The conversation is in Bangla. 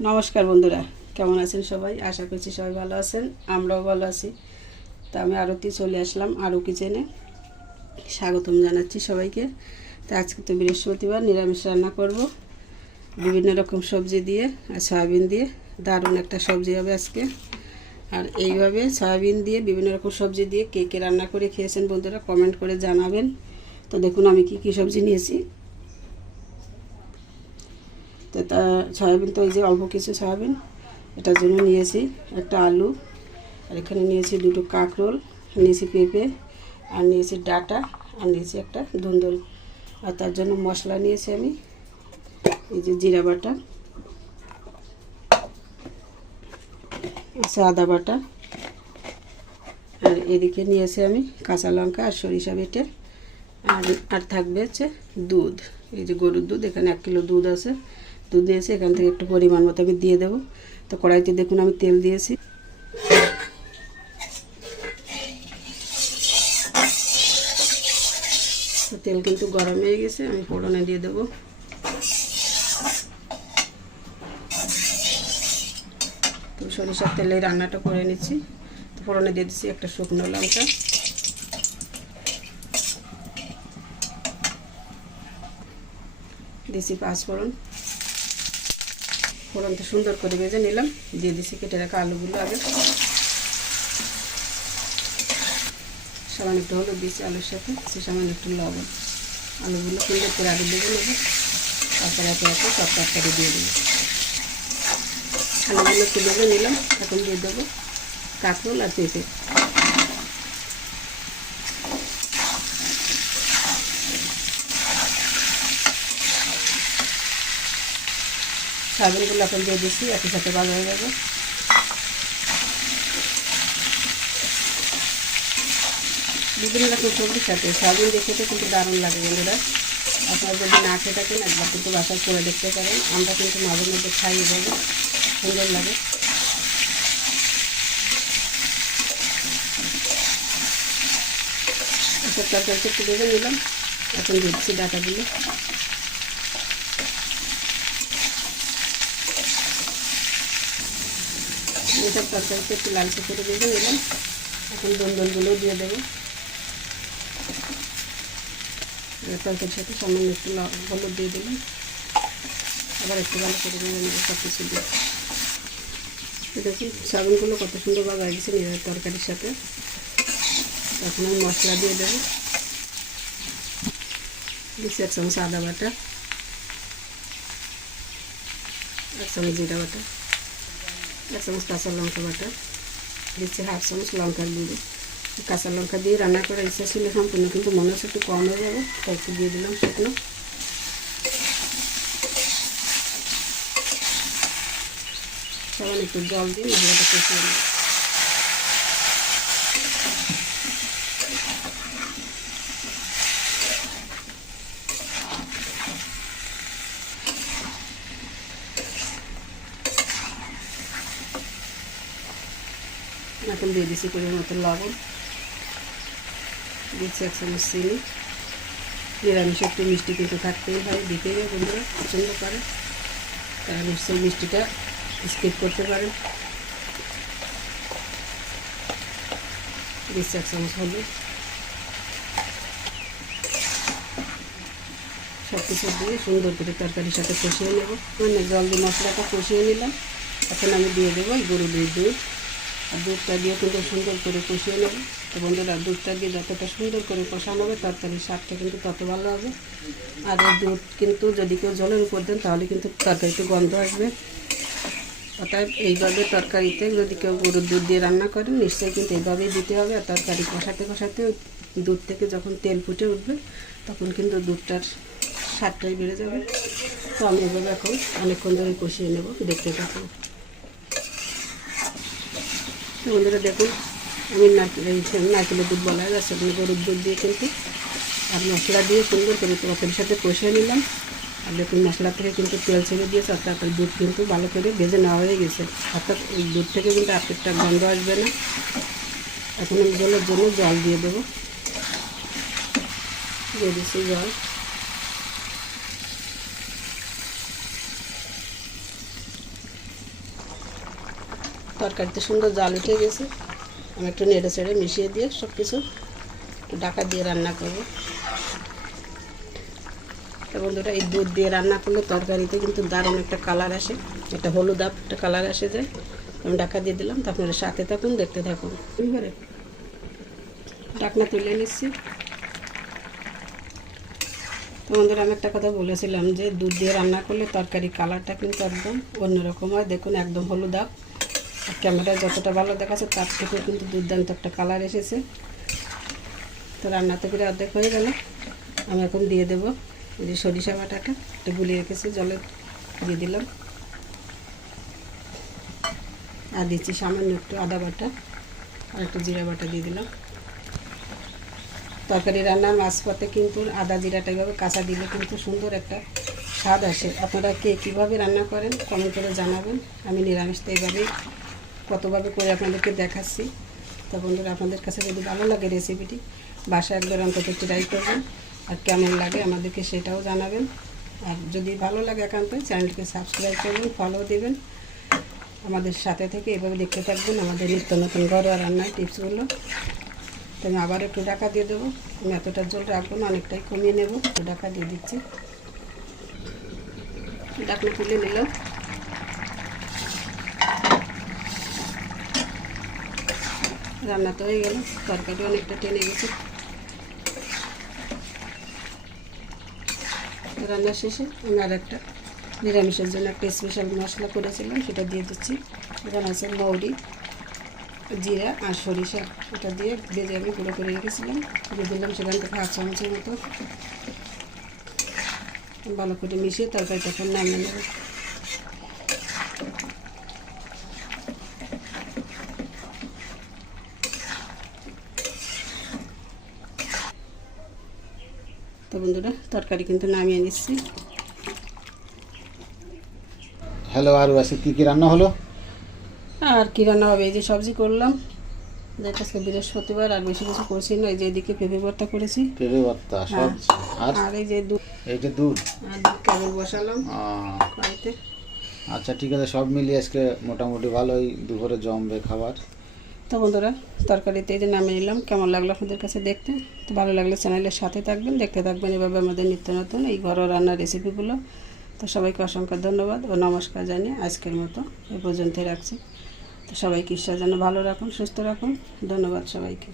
নমস্কার বন্ধুরা, কেমন আছেন সবাই? আশা করছি সবাই ভালো আছেন, আমরাও ভালো আছি। তা আমি আরতি চলে আসলাম আরও কিচেনে। স্বাগতম জানাচ্ছি সবাইকে। তা আজকে তো বৃহস্পতিবার, নিরামিষ রান্না করব বিভিন্ন রকম সবজি দিয়ে আর সয়াবিন দিয়ে। দারুণ একটা সবজি হবে আজকে। আর এইভাবে সয়াবিন দিয়ে বিভিন্ন রকম সবজি দিয়ে কে কে রান্না করে খেয়েছেন বন্ধুরা, কমেন্ট করে জানাবেন। তো দেখুন আমি কি কি সবজি নিয়েছি। তো তা সয়াবিন তো এই যে অল্প কিছু সয়াবিন, এটার জন্য নিয়েছি একটা আলু, আর এখানে নিয়েছি দুটো কাঁকরোল, নিয়েছি পেঁপে, আর নিয়েছি ডাঁটা, আর নিয়েছি একটা ধুন্দুল। আর তার জন্য মশলা নিয়েছি আমি এই যে জিরা বাটা, আদা বাটা, আর এদিকে নিয়েছি আমি কাঁচা লঙ্কা আর সরিষা বেটে। আর থাকবে হচ্ছে দুধ, এই যে গরুর দুধ, এখানে 1 কিলো দুধ আছে। দুধ দিয়েছি, এখান থেকে একটু পরিমাণ মতো আমি দিয়ে দেবো। তো কড়াইতে দেখুন আমি তেল দিয়েছি। তেল কিন্তু গরম হয়ে গেছে, আমি ফোড়নে দিয়ে দেবো। তো সরিষার তেলে রান্নাটা করে নিচ্ছি। তো ফোড়নে দিয়ে দিচ্ছি একটা শুকনো লঙ্কা, দিয়েছি 5 ফোড়ন। ফোড়নটা সুন্দর করে ভেজে নিলাম, দিয়ে দিচ্ছি কেটে রাখা আলুগুলো আগে। সামান্য একটু হলুদ দিয়েছি আলুর সাথে, সামান্য একটু লবণ। আলুগুলো সুন্দর করে আগে ভেজে নেবো, তারপরে একে একে সব তরকারি দিয়ে দেবো। আলুগুলো একটু ভেজে নিলাম, এখন দিয়ে দেবো কাঁকরোল আর পেঁপে। সয়াবিনগুলো এখন দিয়ে দিচ্ছি, একই সাথে ভাজা হয়ে যাবে। বিভিন্ন রকম সবজির সাথে সয়াবিন দিয়ে খেতে কিন্তু দারুণ লাগে বন্ধুরা। আপনারা যদি না খেয়ে থাকেন একবার কিন্তু বাসায় করে দেখতে পারেন। আমরা কিন্তু মাঝে মধ্যে খাই, এভাবে সুন্দর লাগে। এসব তরকারিটা একটু ভেজে নিলাম, এখন দিচ্ছি ডাঁটাগুলো। এসব তরকারিটা একটু লালচে করে ভেজে নিলাম, এখন ধুন্দুলগুলোও দিয়ে দেবো। তরকারির সাথে সামান্য একটু হলুদ দিয়ে দিলাম, আবার একটু ভালো করে ভেজে নেবো সব কিছু দিয়ে। দেখুন সয়াবিনগুলো কত সুন্দর ভাজা হয়ে গেছে নিরামিষ তরকারির সাথে। এখন আমি মশলা দিয়ে দেবো। দিচ্ছি 1 চামচ আদা বাটা, 1 চামচ জিরা বাটা, 1 চামচ কাঁচা লঙ্কা বাটা, দিচ্ছি 1/2 চামচ লঙ্কার গুঁড়ো। কাঁচা লঙ্কা দিয়ে রান্না করার ইচ্ছা ছিল সম্পূর্ণ, কিন্তু মনে হচ্ছে একটু কম হয়ে যাবে, তাই একটু দিয়ে দিলাম শুকনো। সামান্য একটু জল দিয়ে মশলাটা কষিয়ে নেব। এখন দিয়ে দিচ্ছি পরিমাণ মতো লবণ, দিচ্ছি 1 চামচ চিনি। নিরামিষ একটু মিষ্টি কিন্তু থাকতেই হয়, দিতেই হয় বন্ধুরা, পছন্দ করে তারা নিশ্চয়ই মিষ্টিটা স্কিপ করতে পারেন। দিচ্ছি 1 চামচ হলুদ। সব কিছু দিয়ে সুন্দর করে তরকারির সাথে কষিয়ে নেব। মানে জল দিয়ে মশলাটা কষিয়ে নিলাম, এখন আমি দিয়ে দেবো এই গরুর দুধ। আর দুধটা দিয়ে কিন্তু সুন্দর করে কষিয়ে নেব। তো বন্ধুরা, দুধটা দিয়ে যতটা সুন্দর করে কষানো হবে তরকারির স্বাদটা কিন্তু তত ভালো হবে। আর এই দুধ কিন্তু যদি কেউ জলের উপর দেন তাহলে কিন্তু তরকারিতে গন্ধ আসবে। অর্থাৎ এইভাবে তরকারিতে যদি কেউ গরুর দুধ দিয়ে রান্না করেন নিশ্চয়ই কিন্তু এইভাবেই দিতে হবে। আর তরকারি কষাতে কষাতে দুধ থেকে যখন তেল ফুটে উঠবে তখন কিন্তু দুধটার স্বাদটাই বেড়ে যাবে। তো আমি এভাবে এখন অনেকক্ষণ ধরে কষিয়ে নেব, দেখতে থাকুন। তো বন্ধুরা দেখুন, আমি নারকেলের দুধ বলা হয় আসলে গরুর দুধ দিয়ে কিন্তু আর মশলা দিয়ে সুন্দর করে তরকারির সাথে কষিয়ে নিলাম। আর দেখুন মশলা থেকে কিন্তু তেল ছেড়ে দিয়েছে, অর্থাৎ দুধ কিন্তু ভালো করে ভেজে নেওয়া হয়ে গেছে। অর্থাৎ ওই দুধ থেকে কিন্তু একটা গন্ধ আসবে না। এখন আমি জলের জন্য জল দিয়ে দেবো, দিয়ে দিচ্ছি জল। তরকারিতে সুন্দর জাল উঠে গেছে। আমি একটু নেড়ে চেড়ে মিশিয়ে দিয়ে সব কিছু একটু ঢাকা দিয়ে রান্না করব। তো বন্ধুরা, এই দুধ দিয়ে রান্না করলে তরকারিতে কিন্তু দারুণ একটা কালার আসে, একটা হলুদাভ একটা কালার আসে যায়। আমি ঢাকা দিয়ে দিলাম, তো আপনারা সাথে থাকুন, দেখতে থাকুন। এবারে ঢাকনা তুলে নিচ্ছি। তো বন্ধুরা, আমি একটা কথা বলেছিলাম যে দুধ দিয়ে রান্না করলে তরকারি কালারটা কিন্তু একদম অন্যরকম হয়। দেখুন একদম হলুদাভ, ক্যামেরায় যতটা ভালো দেখাচ্ছে তার থেকে কিন্তু দুর্দান্ত একটা কালার এসেছে। তো রান্না তো করে অর্ধেক হয়ে গেল। আমি এখন দিয়ে দেবো এই যে সরিষা বাটাটা, একটু গুলিয়ে রেখেছি, জলে দিয়ে দিলাম। আর দিচ্ছি সামান্য একটু আদা বাটা আর একটু জিরা বাটা দিয়ে দিলাম। তরকারি রান্নার মাঝপথে কিন্তু আদা জিরাটা এভাবে কাঁচা দিলে কিন্তু সুন্দর একটা স্বাদ আসে। আপনারা কে কীভাবে রান্না করেন কমেন্ট করে জানাবেন। আমি নিরামিষটা এইভাবেই কতভাবে করে আপনাদেরকে দেখাচ্ছি। তো বন্ধুরা, আপনাদের কাছে যদি ভালো লাগে রেসিপিটি, বাসায় একবার অন্তত ট্রাই করবেন, আর কেমন লাগে আমাদেরকে সেটাও জানাবেন। আর যদি ভালো লাগে একান্তই চ্যানেলটিকে সাবস্ক্রাইব করবেন, ফলো দেবেন, আমাদের সাথে থেকে এভাবে দেখতে থাকবেন আমাদের নিত্য নতুন ঘরোয়া রান্নার টিপসগুলো। তো আমি আবার একটু ঢাকা দিয়ে দেবো। আমি এতটা জল রাখবো না, অনেকটাই কমিয়ে নেব। একটু ঢাকা দিয়ে দিচ্ছি, ঢাকনা তুলে নিলাম। রান্না তো হয়ে গেল, তরকারি অনেকটা টেনে গেছে। রান্না শেষে আমি আর একটা নিরামিষের জন্য একটা স্পেশাল মশলা করেছিলাম, সেটা দিয়ে দিচ্ছি। এখানে আছে মৌরি, জিরা আর সরিষা, এটা দিয়ে ভেজে আমি গুঁড়ো করে রেখেছিলাম, দিয়ে দিলাম সেখান থেকে 1/2 চামচের মতো। ভালো করে মিশিয়ে তরকারিটা এখন নামিয়ে নেব। তো বন্ধুরা, তরকারি কিন্তু নামিয়ে নিচ্ছি। হ্যালো, আর আজকে কী কী রান্না হলো? আর কি রান্না হবে, এই যে সবজি করলাম, যেটা আজকে বৃহস্পতিবার, আর বেশি কিছু করছি না। এই যে এদিকে পেঁপে ভর্তা করেছি, পেঁপে ভর্তা, সবজি, আর এই যে দুধ, এই যে দুধ, আর দুধ কেবল বসালাম কড়াইতে। আচ্ছা ঠিক আছে, সব মিলিয়ে আজকে মোটামুটি ভালোই দুপুরে জমবে খাবার। তো বন্ধুরা, তরকারিতে এই যে নামিয়ে নিলাম। কেমন লাগলো আপনাদের কাছে দেখতে? তো ভালো লাগলে চ্যানেলের সাথে থাকবেন, দেখতে থাকবেন এভাবে আমাদের নিত্য নতুন এই ঘরোয়া রান্নার রেসিপিগুলো। তো সবাইকে অসংখ্য ধন্যবাদ ও নমস্কার জানিয়ে আজকের মতো এই পর্যন্তই রাখছি। তো সবাইকে ঈশ্বর যেন ভালো রাখুন, সুস্থ রাখুন। ধন্যবাদ সবাইকে।